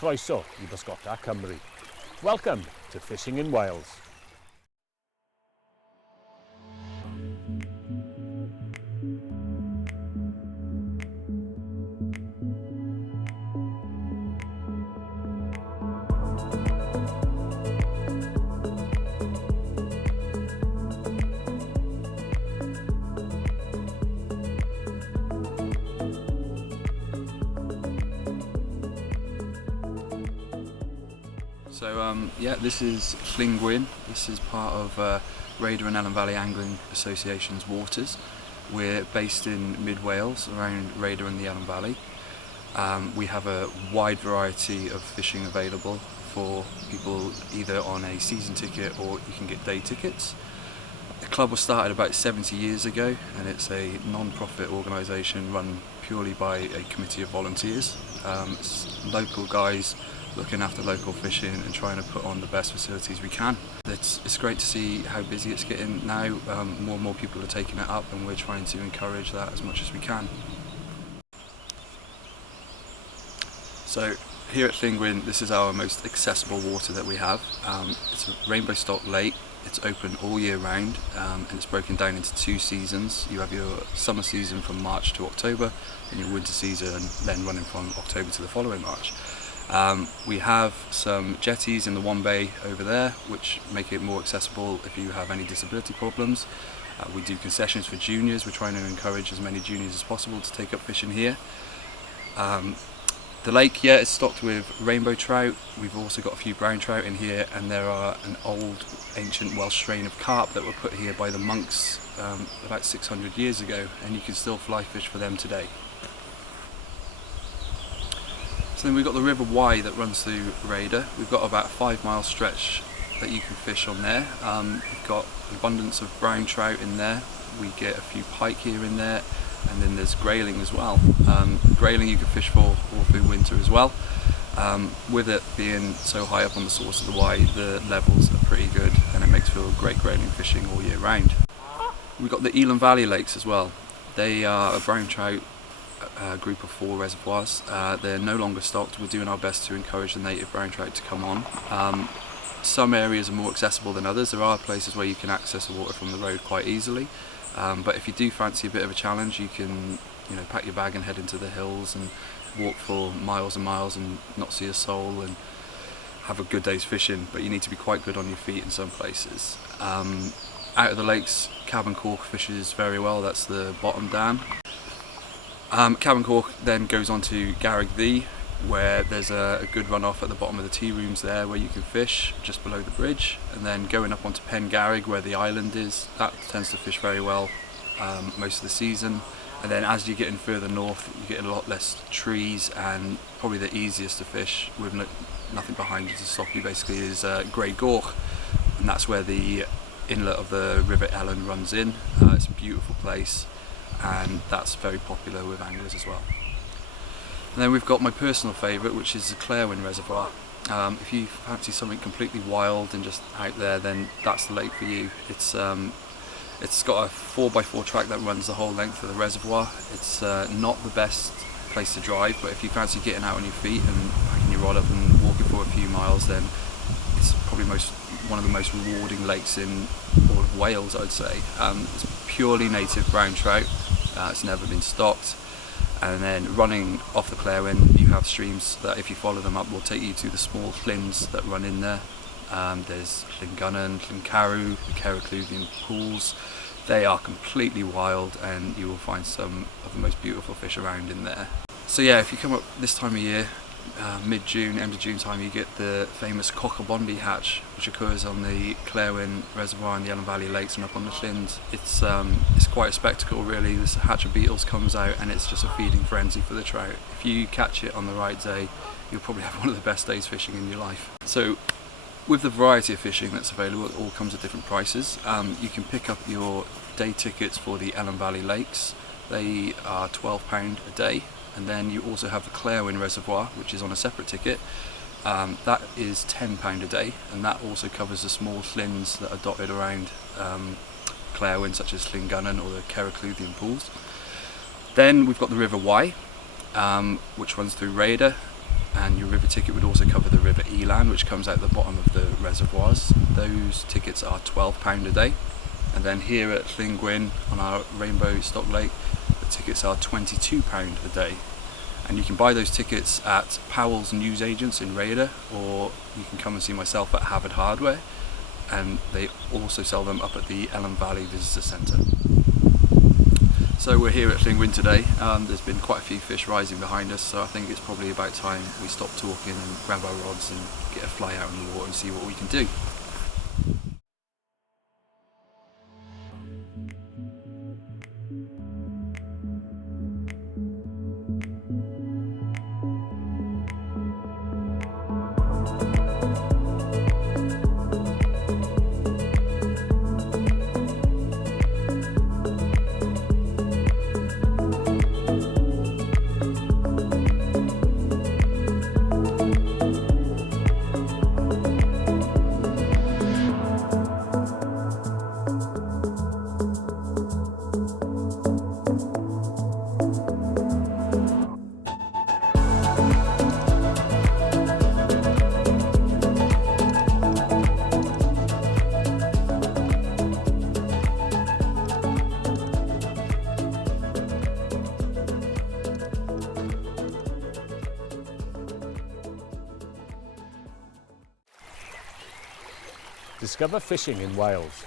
Croeso I Bysgota Cymru. Welcome to Fishing in Wales. So yeah, this is Clerwin. This is part of Rhayader and Elan Valley Angling Association's waters. We're based in mid Wales, around Rhayader and the Elan Valley. We have a wide variety of fishing available for people either on a season ticket or you can get day tickets. The club was started about 70 years ago and it's a non-profit organisation run purely by a committee of volunteers. It's local guys looking after local fishing and trying to put on the best facilities we can. It's great to see how busy it's getting now. More and more people are taking it up and we're trying to encourage that as much as we can. So here at Clerwin, this is our most accessible water that we have. It's a rainbow stock lake. It's open all year round and it's broken down into two seasons. You have your summer season from March to October and your winter season then running from October to the following March. We have some jetties in the one bay over there which make it more accessible if you have any disability problems. We do concessions for juniors. We're trying to encourage as many juniors as possible to take up fishing here. The lake, yeah, is stocked with rainbow trout. We've also got a few brown trout in here and there are an old ancient Welsh strain of carp that were put here by the monks about 600 years ago and you can still fly fish for them today. So then we've got the River Wye that runs through Rhayader. We've got about a 5-mile stretch that you can fish on there. We've got an abundance of brown trout in there. We get a few pike here and there, and then there's grayling as well. Grayling you can fish for all through winter as well. With it being so high up on the source of the Wye, the levels are pretty good and it makes for great grayling fishing all year round. We've got the Elon Valley lakes as well. They are a brown trout group of 4 reservoirs. They're no longer stocked. We're doing our best to encourage the native brown trout to come on. Some areas are more accessible than others. There are places where you can access the water from the road quite easily, but if you do fancy a bit of a challenge you can pack your bag and head into the hills and walk for miles and miles and not see a soul and have a good day's fishing, but you need to be quite good on your feet in some places. Out of the lakes, Cabin Cork fishes very well. That's the bottom dam. Cabin Cork then goes on to Garreg Ddu, where there's a good runoff at the bottom of the tea rooms there where you can fish just below the bridge, and then going up onto Pen Garreg where the island is, that tends to fish very well most of the season. And then as you get in further north you get a lot less trees, and probably the easiest to fish with nothing behind you to stop you basically is Grey Gorch, and that's where the inlet of the River Elon runs in. It's a beautiful place and that's very popular with anglers as well. And then we've got my personal favourite, which is the Clerwin Reservoir. If you fancy something completely wild and just out there, then that's the lake for you. It's got a 4x4 track that runs the whole length of the reservoir. It's not the best place to drive, but if you fancy getting out on your feet and packing your rod up and walking for a few miles, then it's probably one of the most rewarding lakes in all of Wales, I'd say. It's purely native brown trout. It's never been stocked, and then running off the Clerwin you have streams that if you follow them up will take you to the small llynns that run in there. There's Llyngunnan, Llyncaru, the Ceracludian pools. They are completely wild and you will find some of the most beautiful fish around in there. So yeah, if you come up this time of year, mid-June, end of June time, you get the famous Bondi hatch which occurs on the Clerwin Reservoir and the Elan Valley lakes and up on the llynns. It's quite a spectacle really. This hatch of beetles comes out and it's just a feeding frenzy for the trout. If you catch it on the right day you'll probably have one of the best days fishing in your life. So with the variety of fishing that's available, it all comes at different prices. You can pick up your day tickets for the Elan Valley lakes. They are £12 a day. And then you also have the Clerwin Reservoir, which is on a separate ticket. That is £10 a day, and that also covers the small llynns that are dotted around Clerwin, such as Llyngunnan or the Ceracludian pools. Then we've got the River Wye, which runs through Rhayader. and your river ticket would also cover the River Elan, which comes out the bottom of the reservoirs. Those tickets are £12 a day. And then here at Clerwin on our Rainbow Stock Lake, the tickets are £22 a day. And you can buy those tickets at Powell's newsagents in Rhayader, or you can come and see myself at Harvard Hardware, and they also sell them up at the Elon Valley Visitor Centre. So we're here at Clerwin today. There's been quite a few fish rising behind us, so I think it's probably about time we stop talking and grab our rods and get a fly out in the water and see what we can do. Discover fishing in Wales.